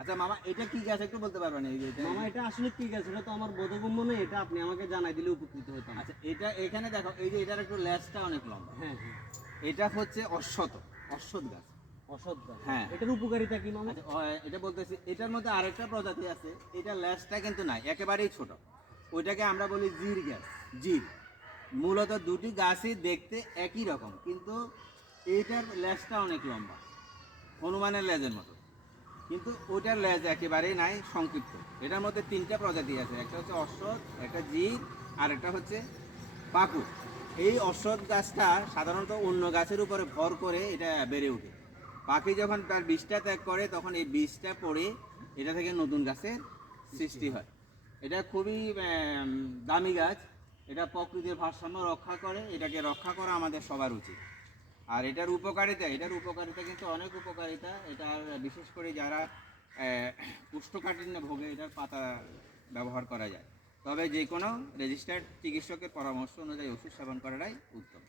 আচ্ছা মামা, এটা কি গাছ একটু বলতে পারবেন? এই যে মামা এটা আসলে কি গাছ এটা তো আমার বোধগম্য নেই, এটা আপনি আমাকে জানাই দিলে উপকৃত হতাম। আচ্ছা, এটা এখানে দেখো, এই যে এটার একটু লেজটা অনেক লম্বা। হ্যাঁ হ্যাঁ, এটা হচ্ছে অশ্বত গাছ। অসৎ গাছ। হ্যাঁ, এটার উপকারিতা কি মামা? আচ্ছা, এটা বলতেছি, এটার মধ্যে আরেকটা প্রজাতি আছে, এটা লেজটা কিন্তু নাই, একেবারেই ছোট। ওইটাকে আমরা বলি জির গাছ। জির মূলত দুটি গাছই দেখতে একই রকম, কিন্তু এইটার লেজটা অনেক লম্বা, হনুমানের লেজের মতো। কিন্তু ওইটার লেজ একেবারেই নাই, সংক্ষিপ্ত। এটার মধ্যে তিনটা প্রজাতি আছে, একটা হচ্ছে অশ্বত, একটা জির, আর একটা হচ্ছে পাকুড়। এই অশ্বত গাছটা সাধারণত অন্য গাছের উপরে ভর করে এটা বেড়ে ওঠে। পাখি যখন তার বীজটা ত্যাগ করে তখন এই বীজটা পড়ে এটা থেকে নতুন গাছের সৃষ্টি হয়। এটা খুবই দামি গাছ। এটা প্রকৃতির ভারসাম্য রক্ষা করে, এটাকে রক্ষা করা আমাদের সবার উচিত। আর এটার উপকারিতা কিন্তু অনেক উপকারিতা। এটার বিশেষ করে যারা কোষ্ঠকাঠিন্য ভোগে, এটার পাতা ব্যবহার করা যায়। তবে যে কোনো রেজিস্টার্ড চিকিৎসকের পরামর্শ অনুযায়ী ওষুধ সেবন করাটাই উত্তম।